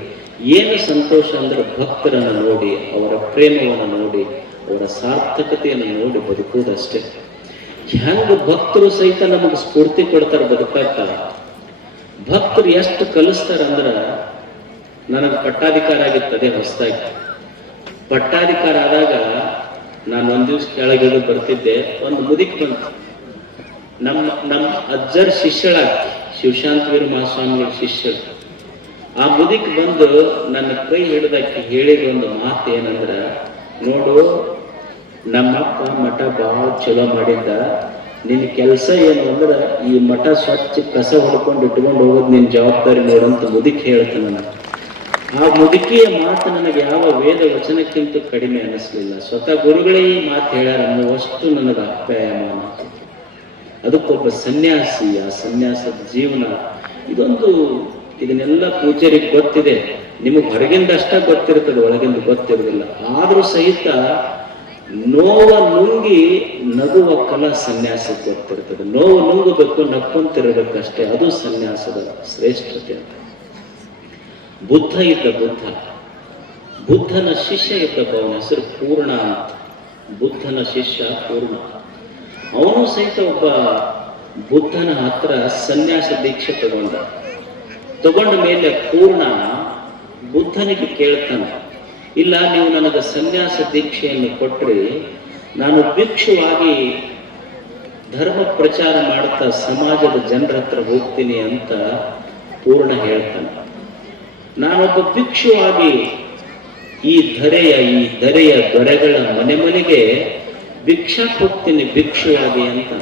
ಏನು ಸಂತೋಷ ಅಂದ್ರೆ, ಭಕ್ತರನ್ನು ನೋಡಿ, ಅವರ ಪ್ರೇಮವನ್ನು ನೋಡಿ, ಅವರ ಸಾರ್ಥಕತೆಯನ್ನು ನೋಡಿ ಬದುಕುವುದಷ್ಟೇ. ಹೆಂಗ ಭಕ್ತರು ಸಹಿತ ನಮಗೆ ಸ್ಫೂರ್ತಿ ಕೊಡ್ತಾರೆ ಬದುಕಾಕ. ಭಕ್ತರು ಎಷ್ಟು ಕಲಿಸ್ತಾರಂದ್ರ, ನನಗೆ ಪಟ್ಟಾಧಿಕಾರ ಆಗಿರ್ತದೆ ಹೊಸದಾಗಿ. ಪಟ್ಟಾಧಿಕಾರ ಆದಾಗ ನಾನು ಒಂದ್ ದಿವ್ಸ ಕೆಳಗಿಳಿದು ಬರ್ತಿದ್ದೆ, ಒಂದು ಮುದಿಕ್ ಬಂತು. ನಮ್ಮ ಅಜ್ಜರ್ ಶಿಷ್ಯಳಾಗಿ, ಶಿವಶಾಂತ ವೀರ ಮಹಾಸ್ವಾಮಿಗಳ ಶಿಷ್ಯಳು. ಆ ಮುದಿಕ್ ಬಂದು ನನ್ನ ಕೈ ಹಿಡಿದಾಕಿ ಹೇಳಿದ ಒಂದು ಮಾತು ಏನಂದ್ರ, ನೋಡು ನಮ್ಮಪ್ಪ ಮಠ ಬಹಳ ಚಲೋ ಮಾಡಿದ್ದ, ನಿನ್ನ ಕೆಲಸ ಏನು ಅಂದ್ರೆ ಈ ಮಠ ಸ್ವಚ್ಛ ಕಸ ಹೊಡ್ಕೊಂಡು ಇಟ್ಕೊಂಡು ಹೋಗೋದು ನಿನ್ನ ಜವಾಬ್ದಾರಿ ನೋಡಂತ ಮುದುಕಿ ಹೇಳ್ತಾನೆ ನನಗೆ. ಆ ಮುದುಕಿಯ ಮಾತು ನನಗೆ ಯಾವ ವೇದ ವಚನಕ್ಕಿಂತ ಕಡಿಮೆ ಅನ್ನಿಸ್ಲಿಲ್ಲ. ಸ್ವತಃ ಗುರುಗಳೇ ಈ ಮಾತು ಹೇಳ್ಯಾರ ಅನ್ನುವಷ್ಟು ನನಗೆ ಅಪ್ಯಾಯಮಾನ. ಅದಕ್ಕೊಬ್ಬ ಸನ್ಯಾಸಿ, ಆ ಸನ್ಯಾಸದ ಜೀವನ ಇದನ್ನೆಲ್ಲ ಪೂಜ್ಯರಿಗೆ ಗೊತ್ತಿದೆ. ನಿಮಗೆ ಹೊರಗಿಂದ ಅಷ್ಟ ಗೊತ್ತಿರ್ತದೆ, ಒಳಗಿಂದ ಗೊತ್ತಿರೋದಿಲ್ಲ. ಆದ್ರೂ ಸಹಿತ ನೋವ ನುಂಗಿ ನಗುವ ಕಲಾ ಸನ್ಯಾಸಕ್ಕೆ ಗೊತ್ತಿರ್ತದೆ. ನೋವು ನುಂಗಬೇಕು, ನಕ್ಕೊಂತಿರ್ಬೇಕಷ್ಟೇ, ಅದು ಸನ್ಯಾಸದ ಶ್ರೇಷ್ಠತೆ. ಬುದ್ಧ ಇದ್ದ, ಬುದ್ಧನ ಶಿಷ್ಯ ಇದ್ದಪ್ಪ, ಅವನ ಹೆಸರು ಪೂರ್ಣ ಅಂತ. ಬುದ್ಧನ ಶಿಷ್ಯ ಪೂರ್ಣ. ಅವನು ಸಹಿತ ಒಬ್ಬ ಬುದ್ಧನ ಹತ್ರ ಸನ್ಯಾಸ ದೀಕ್ಷೆ ತಗೊಂಡ ಮೇಲೆ ಪೂರ್ಣ ಬುದ್ಧನಿಗೆ ಕೇಳ್ತಾನೆ, ಇಲ್ಲ ನೀವು ನನಗೆ ಸನ್ಯಾಸ ದೀಕ್ಷೆಯನ್ನು ಕೊಟ್ರಿ, ನಾನು ಭಿಕ್ಷುವಾಗಿ ಧರ್ಮ ಪ್ರಚಾರ ಮಾಡ್ತಾ ಸಮಾಜದ ಜನರ ಹತ್ರ ಹೋಗ್ತೀನಿ ಅಂತ ಪೂರ್ಣ ಹೇಳ್ತಾನೆ. ನಾನೊಬ್ಬ ಭಿಕ್ಷುವಾಗಿ ಈ ಧರೆಯ ದೊರೆಗಳ ಮನೆಗೆ ಭಿಕ್ಷಾ ಹೋಗ್ತೀನಿ ಭಿಕ್ಷುವಾಗಿ ಅಂತ.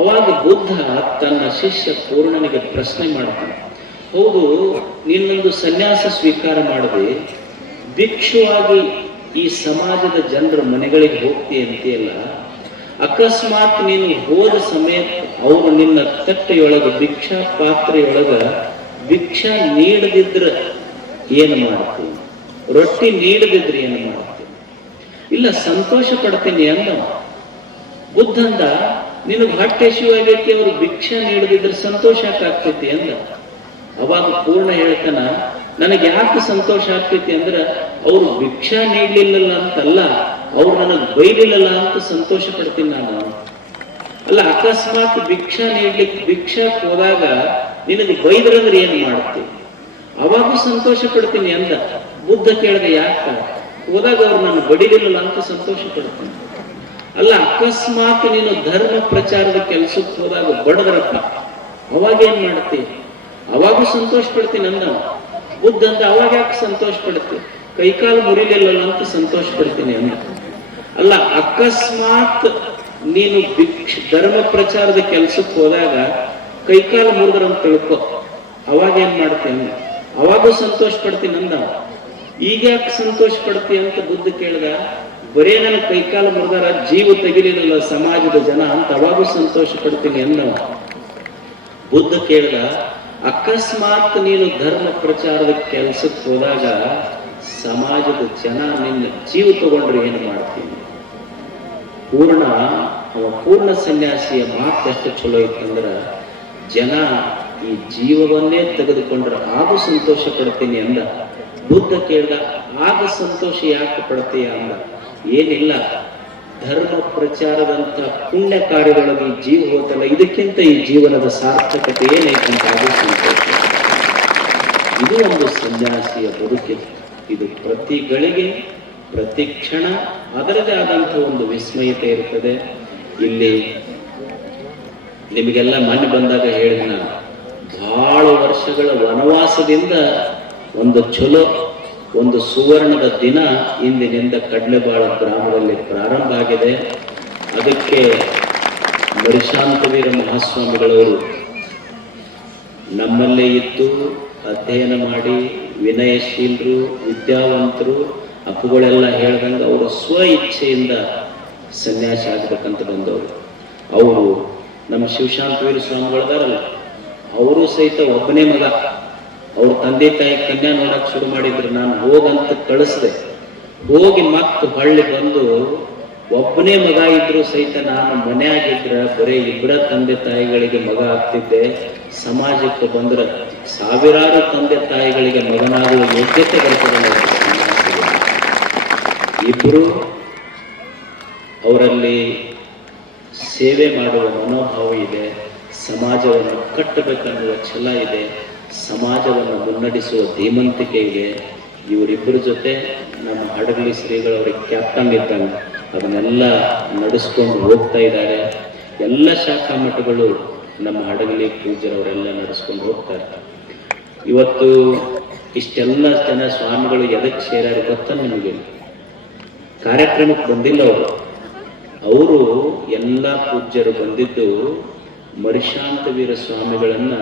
ಅವಾಗ ಬುದ್ಧ ತನ್ನ ಶಿಷ್ಯ ಪೂರ್ಣನಿಗೆ ಪ್ರಶ್ನೆ ಮಾಡ್ತಾನೆ, ಹೌದು ನೀನೊಂದು ಸನ್ಯಾಸ ಸ್ವೀಕಾರ ಮಾಡಿದೆ, ಭಿಕ್ಷುವಾಗಿ ಈ ಸಮಾಜದ ಜನರ ಮನೆಗಳಿಗೆ ಹೋಗ್ತಿ ಅಂತೆಯಲ್ಲ, ಅಕಸ್ಮಾತ್ ನೀನು ಹೋದ ಸಮಯ ಅವರು ನಿನ್ನ ತಟ್ಟೆಯೊಳಗ ಭಿಕ್ಷಾ ಪಾತ್ರೆಯೊಳಗ ಭಿಕ್ಷಾ ನೀಡದಿದ್ರೆ ಏನು ಮಾಡ್ತೀನಿ, ರೊಟ್ಟಿ ನೀಡದಿದ್ರೆ ಏನು ಮಾಡ್ತೀನಿ? ಇಲ್ಲ ಸಂತೋಷ ಪಡ್ತೀನಿ ಅಂದ. ಬುದ್ಧಂದ ನಿನಗೆ ಹೊಟ್ಟೆ ಹಸಿವಾಗೈತಿ, ಅವರು ಭಿಕ್ಷಾ ನೀಡದಿದ್ರೆ ಸಂತೋಷ ಆಗ್ತೈತಿ ಅಂದ. ಅವಾಗ ಪೂರ್ಣ ಹೇಳ್ತಾನ, ನನಗೆ ಯಾಕೆ ಸಂತೋಷ ಆಗ್ತೈತಿ ಅಂದ್ರೆ ಅವ್ರು ಭಿಕ್ಷಾ ನೀಡ್ಲಿಲ್ಲ ಅಂತಲ್ಲ, ಅವ್ರು ನನಗೆ ಬೈಲಿಲ್ಲ ಅಂತ ಸಂತೋಷ ಪಡ್ತೀನಿ ನಾನು. ಅಲ್ಲ ಅಕಸ್ಮಾತ್ ಭಿಕ್ಷಾ ಭಿಕ್ಷಾಕ್ ಹೋದಾಗ ನಿನಗೆ ಬೈದ್ರಂದ್ರೆ ಏನು ಮಾಡ್ತೀನಿ? ಅವಾಗೂ ಸಂತೋಷ ಪಡ್ತೀನಿ ಅಂದ. ಬುದ್ಧ ಕೇಳಿದೆ, ಯಾಕ? ಹೋದಾಗ ಅವ್ರು ನಾನು ಬಡಿಲಿಲ್ಲ ಅಂತ ಸಂತೋಷ ಪಡ್ತೀನಿ. ಅಲ್ಲ ಅಕಸ್ಮಾತ್ ನೀನು ಧರ್ಮ ಪ್ರಚಾರದ ಕೆಲಸಕ್ಕೆ ಹೋದಾಗ ಬಡದ್ರಪ್ಪ, ಅವಾಗ ಏನ್ ಮಾಡ್ತೀನಿ? ಅವಾಗೂ ಸಂತೋಷ ಪಡ್ತೀನಿ ಅಂದ. ಬುದ್ಧ ಅಂತ ಅವಾಗ ಯಾಕೆ ಸಂತೋಷ ಪಡ್ತೀನಿ? ಕೈಕಾಲು ಮುರಿಲಿಲ್ಲ ಅಂತ ಸಂತೋಷ ಪಡ್ತೀನಿ ಅಂದ. ಅಲ್ಲ ಅಕಸ್ಮಾತ್ ನೀನು ಧರ್ಮ ಪ್ರಚಾರದ ಕೆಲಸಕ್ಕೆ ಹೋದಾಗ ಕೈಕಾಲು ಮುರಿದ್ರಂತ ತಿಳ್ಕೊ, ಅವಾಗ ಏನ್ ಮಾಡ್ತೀನಿ? ಅವಾಗೂ ಸಂತೋಷ ಪಡ್ತೀನಿ ಅಂದ. ಈಗ ಯಾಕೆ ಸಂತೋಷ ಪಡ್ತಿ ಅಂತ ಬುದ್ಧ ಕೇಳ್ದ. ಬರೇ ನನ್ನ ಕೈಕಾಲು ಮುರಿದಾರ, ಜೀವ ತೆಗಿಲಿಲ್ಲ ಸಮಾಜದ ಜನ ಅಂತ ಅವಾಗೂ ಸಂತೋಷ ಪಡ್ತೀನಿ ಅಂದವ. ಬುದ್ಧ ಕೇಳ್ದ, ಅಕಸ್ಮಾತ್ ನೀನು ಧರ್ಮ ಪ್ರಚಾರದ ಕೆಲಸಕ್ಕೆ ಹೋದಾಗ ಸಮಾಜದ ಜನ ನಿನ್ನ ಜೀವ ತಗೊಂಡ್ರೆ ಏನು ಮಾಡ್ತೀನಿ? ಪೂರ್ಣ ಸನ್ಯಾಸಿಯ ಮಾತು ಎಷ್ಟು ಚಲೋ ಇತ್ತಂದ್ರ, ಜನ ಈ ಜೀವವನ್ನೇ ತೆಗೆದುಕೊಂಡ್ರೆ ಆಗ ಸಂತೋಷ ಪಡ್ತೀನಿ ಅಂದ. ಬುದ್ಧ ಕೇಳ್ದ, ಆಗ ಸಂತೋಷ ಯಾಕೆ ಪಡ್ತೀಯ ಅಂದ. ಏನಿಲ್ಲ, ಧರ್ಮ ಪ್ರಚಾರದಂತ ಪುಣ್ಯ ಕಾರ್ಯದೊಳಗೆ ಈ ಜೀವ ಹೋತಲ್ಲ, ಇದಕ್ಕಿಂತ ಈ ಜೀವನದ ಸಾರ್ಥಕತೆ ಏನೈತಂತ ಆಗ ಸಂತೋಷ. ಇದು ಒಂದು ಸನ್ಯಾಸಿಯ ಬದುಕಿದೆ. ಇದು ಪ್ರತಿ ಗಳಿಗೆ ಪ್ರತಿ ಕ್ಷಣ ಅದರದೇ ಆದಂಥ ಒಂದು ವಿಸ್ಮಯತೆ ಇರ್ತದೆ. ಇಲ್ಲಿ ನಿಮಗೆಲ್ಲ ಮನೆ ಬಂದಾಗ ಹೇಳಿದ ನಾನು, ಬಹಳ ವರ್ಷಗಳ ವನವಾಸದಿಂದ ಒಂದು ಚಲೋ ಒಂದು ಸುವರ್ಣದ ದಿನ ಇಂದಿನಿಂದ ಕಡ್ಲೆಬಾಳ ಗ್ರಾಮದಲ್ಲಿ ಪ್ರಾರಂಭ ಆಗಿದೆ. ಅದಕ್ಕೆ ಮರಿಶಾಂತವೀರ ಮಹಾಸ್ವಾಮಿಗಳವರು ನಮ್ಮಲ್ಲೇ ಇದ್ದು ಅಧ್ಯಯನ ಮಾಡಿ ವಿನಯಶೀಲರು, ವಿದ್ಯಾವಂತರು, ಅಪ್ಪುಗಳೆಲ್ಲ ಹೇಳ್ದಂಗೆ ಅವರು ಸ್ವ ಇಚ್ಛೆಯಿಂದ ಸನ್ಯಾಸಿ ಆಗ್ಬೇಕಂತ ಬಂದವರು. ಅವರು ನಮ್ಮ ಶಿವಶಾಂತವೀರ ಸ್ವಾಮಿಗಳದಾರಲ್ಲ, ಅವರು ಸಹಿತ ಒಬ್ಬನೇ ಮಗ. ಅವ್ರ ತಂದೆ ತಾಯಿ ಕನ್ಯಾ ನೋಡಕ್ ಶುರು ಮಾಡಿದ್ರು. ನಾನು ಹೋಗಂತ ಕಳಿಸ್ದೆ. ಹೋಗಿ ಮತ್ತೆ ಹೊಳ್ಳಿ ಬಂದು ಒಬ್ಬನೇ ಮಗ ಇದ್ರು ಸಹಿತ ನಾನು ಮನೆಯಾಗಿದ್ರ ಬರೀ ಇಬ್ಬರ ತಂದೆ ತಾಯಿಗಳಿಗೆ ಮಗ ಆಗ್ತಿದ್ದೆ. ಸಮಾಜಕ್ಕೆ ಬಂದ್ರೆ ಸಾವಿರಾರು ತಂದೆ ತಾಯಿಗಳಿಗೆ ಮಗನಾಗುವ ಯೋಗ್ಯತೆ ಬರ್ತದಲ್ಲ. ಇಬ್ರು ಅವರಲ್ಲಿ ಸೇವೆ ಮಾಡುವ ಮನೋಭಾವ ಇದೆ, ಸಮಾಜವನ್ನು ಕಟ್ಟಬೇಕನ್ನುವ ಛಲ ಇದೆ, ಸಮಾಜವನ್ನು ಮುನ್ನಡೆಸುವ ಧೀಮಂತಿಕೆ ಇದೆ. ಇವರಿಬ್ಬರ ಜೊತೆ ನಮ್ಮ ಹಡಗಲಿ ಶ್ರೀಗಳವ್ರಿಗೆ ಕ್ಯಾಪ್ಟನ್ ಇದ್ದಂಗೆ ಅದನ್ನೆಲ್ಲ ನಡೆಸ್ಕೊಂಡು ಹೋಗ್ತಾ ಇದ್ದಾರೆ. ಎಲ್ಲ ಶಾಖಾ ಮಠಗಳು ನಮ್ಮ ಹಡಗಲಿ ಪೂಜ್ಯರವರೆಲ್ಲ ನಡೆಸ್ಕೊಂಡು ಹೋಗ್ತಾರೆ. ಇವತ್ತು ಇಷ್ಟೆಲ್ಲ ಜನ ಸ್ವಾಮಿಗಳು ಎದಕ್ಕೆ ಸೇರ್ಯಾರ ಗೊತ್ತಾ ನಿಮಗೆ? ಕಾರ್ಯಕ್ರಮಕ್ಕೆ ಬಂದಿಲ್ಲ ಅವರು ಎಲ್ಲ ಪೂಜ್ಯರು ಬಂದಿದ್ದು ಮರಿಶಾಂತವೀರ ಸ್ವಾಮಿಗಳನ್ನ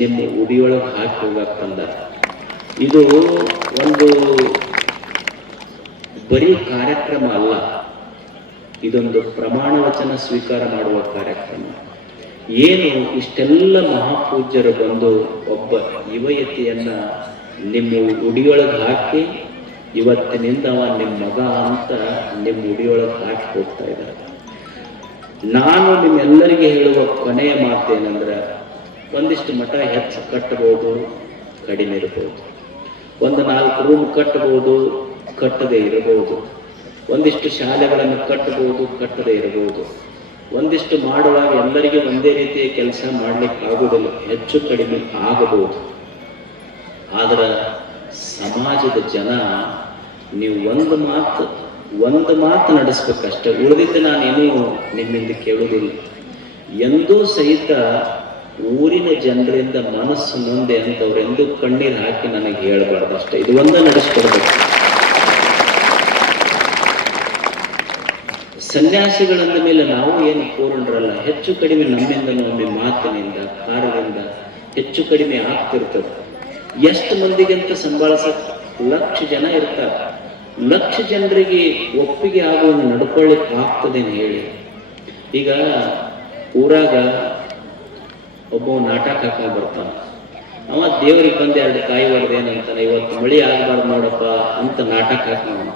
ನಿಮ್ಮ ಉಡಿಯೊಳಗೆ ಹಾಕಿ ಹೋಗಕ್ಕೆ ತಂದ. ಇದು ಒಂದು ಬರೀ ಕಾರ್ಯಕ್ರಮ ಅಲ್ಲ, ಇದೊಂದು ಪ್ರಮಾಣ ವಚನ ಸ್ವೀಕಾರ ಮಾಡುವ ಕಾರ್ಯಕ್ರಮ. ಏನು ಇಷ್ಟೆಲ್ಲ ಮಹಾಪೂಜ್ಯರು ಬಂದು ಒಬ್ಬ ಯುವಯತಿಯನ್ನ ನಿಮ್ಮ ಉಡಿಯೊಳಗೆ ಹಾಕಿ ಇವತ್ತಿನಿಂದ ಅವ ನಿಮ್ಮ ಮಗ ಅಂತ ನಿಮ್ಮ ಉಡಿಯೊಳಗೆ ಹಾಕಿ ಹೋಗ್ತಾ ಇದ್ದಾರೆ. ನಾನು ನಿಮ್ಮೆಲ್ಲರಿಗೆ ಹೇಳುವ ಕೊನೆಯ ಮಾತೇನೆಂದ್ರೆ, ಒಂದಿಷ್ಟು ಮಠ ಹೆಚ್ಚು ಕಟ್ಟಬಹುದು, ಕಡಿಮೆ ಇರಬಹುದು. ಒಂದು 4 ರೂಮ್ ಕಟ್ಟಬಹುದು, ಕಟ್ಟದೆ ಇರಬಹುದು. ಒಂದಿಷ್ಟು ಶಾಲೆಗಳನ್ನು ಕಟ್ಟಬಹುದು, ಕಟ್ಟದೆ ಇರಬಹುದು. ಒಂದಿಷ್ಟು ಮಾಡುವಾಗ ಎಲ್ಲರಿಗೆ ಒಂದೇ ರೀತಿಯ ಕೆಲಸ ಮಾಡ್ಲಿಕ್ಕೆ ಆಗುವುದಿಲ್ಲ, ಹೆಚ್ಚು ಕಡಿಮೆ ಆಗಬಹುದು. ಆದ್ರೆ ಸಮಾಜದ ಜನ ನೀವು ಒಂದು ಮಾತು ನಡೆಸ್ಬೇಕಷ್ಟೇ. ಉಳಿದಿದ್ದು ನಾನೇನು ನಿಮ್ಮಿಂದ ಕೇಳುವುದಿಲ್ಲ. ಎಂದೂ ಸಹಿತ ಊರಿನ ಜನರಿಂದ ಮನಸ್ಸು ನೊಂದೆ ಅಂತವ್ರೆಂದೂ ಕಣ್ಣೀರು ಹಾಕಿ ನನಗೆ ಹೇಳಬಾರ್ದು ಅಷ್ಟೇ. ಇದು ಒಂದೇ ನಡೆಸ್ಕೊಡ್ಬೇಕು. ಸನ್ಯಾಸಿಗಳಂದ ಮೇಲೆ ನಾವು ಏನು ಪೂರ್ಣರಲ್ಲ, ಹೆಚ್ಚು ಕಡಿಮೆ ನಮ್ಮಿಂದ ಒಮ್ಮೆ ಮಾತಿನಿಂದ ಕಾರ್ಯದಿಂದ ಹೆಚ್ಚು ಕಡಿಮೆ ಆಗ್ತಿರ್ತದೆ. ಎಷ್ಟು ಮಂದಿಗಂತ ಸಂಭಾಳಿಸಕ್ 1,00,000 ಜನ ಇರ್ತಾರೆ. 1,00,000 ಜನರಿಗೆ ಒಪ್ಪಿಗೆ ಆಗುವಂಗೆ ನಡ್ಕೊಳ್ಳಿಕ್ಕೆ ಆಗ್ತದೇನು ಹೇಳಿ? ಈಗ ಊರಾಗ ಒಬ್ಬ ನಾಟಕ ಹಾಕೊಂಡು ಬರ್ತಾನ. ಅವ ದೇವರಿಗೆ ಬಂದು 2 ಕಾಯಿ ಹೊಡೆದೇನಂತಾನೆ, ಇವತ್ತು ಮಳಿ ಆಗಬಾರ್ದು ನೋಡಪ್ಪ ಅಂತ ನಾಟಕ ಹಾಕೊಂಡ.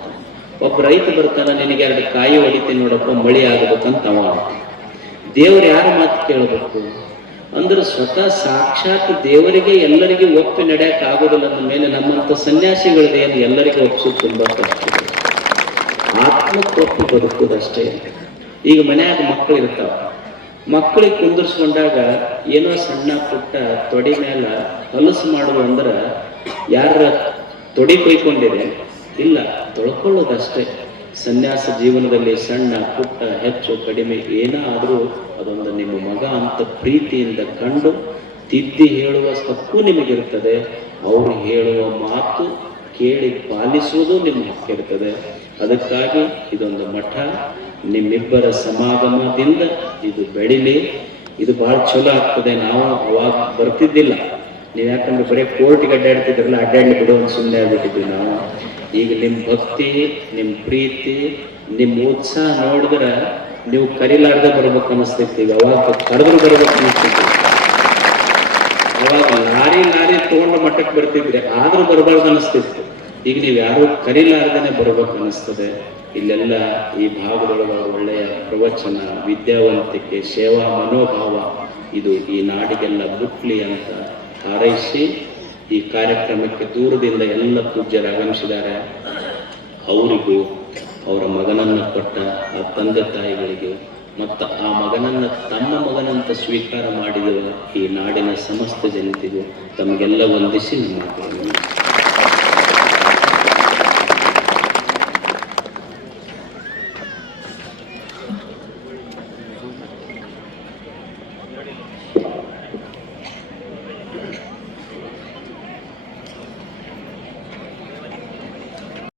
ಒಬ್ಬ ರೈತ ಬರ್ತಾನ, ನಿನಗೆ 2 ಕಾಯಿ ಹೊಡಿತೀನಿ ನೋಡಪ್ಪ ಮಳಿ ಆಗಬೇಕಂತ ಅವ. ದೇವ್ರು ಯಾರ ಮಾತು ಕೇಳಬೇಕು ಅಂದ್ರೆ ಸ್ವತಃ ಸಾಕ್ಷಾತ್ ದೇವರಿಗೆ ಎಲ್ಲರಿಗೆ ಒಪ್ಪಿ ನಡೆಯಕ್ ಆಗೋದಿಲ್ಲ ಅಂದ ಮೇಲೆ ನಮ್ಮಂತ ಸನ್ಯಾಸಿಗಳದ್ದು ಏನು ಎಲ್ಲರಿಗೂ ಒಪ್ಸೋದು ತುಂಬಾ ಕಷ್ಟ. ಆತ್ಮಕ್ಕೆ ಒಪ್ಪಿ ಬದುಕುವುದಷ್ಟೇ. ಈಗ ಮನ್ಯಾಗ ಮಕ್ಕಳು ಇರ್ತಾವ, ಮಕ್ಕಳಿಗೆ ಕುಂದಿರ್ಸ್ಕೊಂಡಾಗ ಏನೋ ಸಣ್ಣ ಪುಟ್ಟ ತೊಡಿ ಮೇಲೆ ಹೊಲಸು ಮಾಡುವ ಅಂದ್ರ ಯಾರ ತೊಡಿ ಕೊಯ್ಕೊಂಡಿದೆ ಇಲ್ಲ, ತೊಳ್ಕೊಳ್ಳೋದಷ್ಟೇ. ಸನ್ಯಾಸ ಜೀವನದಲ್ಲಿ ಸಣ್ಣ ಪುಟ್ಟ ಹೆಚ್ಚು ಕಡಿಮೆ ಏನಾದರೂ ಅದೊಂದು ನಿಮ್ಮ ಮಗ ಅಂತ ಪ್ರೀತಿಯಿಂದ ಕಂಡು ತಿದ್ದಿ ಹೇಳುವ ಹಕ್ಕು ನಿಮಗಿರ್ತದೆ. ಅವರು ಹೇಳುವ ಮಾತು ಕೇಳಿ ಪಾಲಿಸುವುದು ನಿಮ್ಮ ಹಕ್ಕಿರ್ತದೆ. ಅದಕ್ಕಾಗಿ ಇದೊಂದು ಮಠ ನಿಮ್ಮಿಬ್ಬರ ಸಮಾಗಮದಿಂದ ಇದು ಬೆಳಿಲಿ. ಇದು ಬಹಳ ಚಲೋ ಆಗ್ತದೆ. ನಾವು ಅವಾಗ ಬರ್ತಿದ್ದಿಲ್ಲ, ನೀವು ಯಾಕಂದ್ರೆ ಬರೀ ಕೋರ್ಟಿಗೆ ಅಡ್ಡಾಡ್ತಿದ್ರಲ್ಲ, ಅಡ್ಡಾಡ್ಲಿ ಬಿಡು ಅಂತ ಸುಮ್ಮನೆ ಆಗ್ಬಿಟ್ಟಿದ್ವಿ ನಾವು. ಈಗ ನಿಮ್ಮ ಭಕ್ತಿ, ನಿಮ್ಮ ಪ್ರೀತಿ, ನಿಮ್ಮ ಉತ್ಸಾಹ ನೋಡಿದ್ರೆ ನೀವು ಕರಿಲಾರ್ದೆ ಬರ್ಬೇಕು ಅನಿಸ್ತೈತಿ. ಅವಾಗ ಕರೆದ್ರು ಬರ್ಬೇಕು ಅನಿಸ್ತೈತಿ. ಅವಾಗ ಲಾರಿ ತಗೊಂಡು ಮಟ್ಟಕ್ಕೆ ಬರ್ತಿದ್ರೆ ಆದ್ರೂ ಬರಬಾರ್ದು ಅನಿಸ್ತಿತ್ತು. ಈಗ ನೀವು ಯಾರು ಕರಿಲಾರ್ದೇನೆ ಬರ್ಬೇಕು ಅನಿಸ್ತದೆ. ಇಲ್ಲೆಲ್ಲ ಈ ಭಾಗದೊಳಗ ಒಳ್ಳೆಯ ಪ್ರವಚನ, ವಿದ್ಯಾವಂತಿಕೆ, ಸೇವಾ ಮನೋಭಾವ ಇದು ಈ ನಾಡಿಗೆಲ್ಲ ಮುಟ್ಲಿ ಅಂತ ಹಾರೈಸಿ ಈ ಕಾರ್ಯಕ್ರಮಕ್ಕೆ ದೂರದಿಂದ ಎಲ್ಲ ಪೂಜ್ಯರು ಆಗಮಿಸಿದ್ದಾರೆ. ಅವರಿಗೂ ಅವರ ಮಗನನ್ನು ಕೊಟ್ಟ ಆ ತಂದೆ ತಾಯಿಗಳಿಗೆ ಮತ್ತು ಆ ಮಗನನ್ನು ತಮ್ಮ ಮಗನಂತ ಸ್ವೀಕಾರ ಮಾಡಿದ ಈ ನಾಡಿನ ಸಮಸ್ತ ಜನತೆಗೂ ತಮಗೆಲ್ಲ ವಂದಿಸಿ ನಮ್ಮ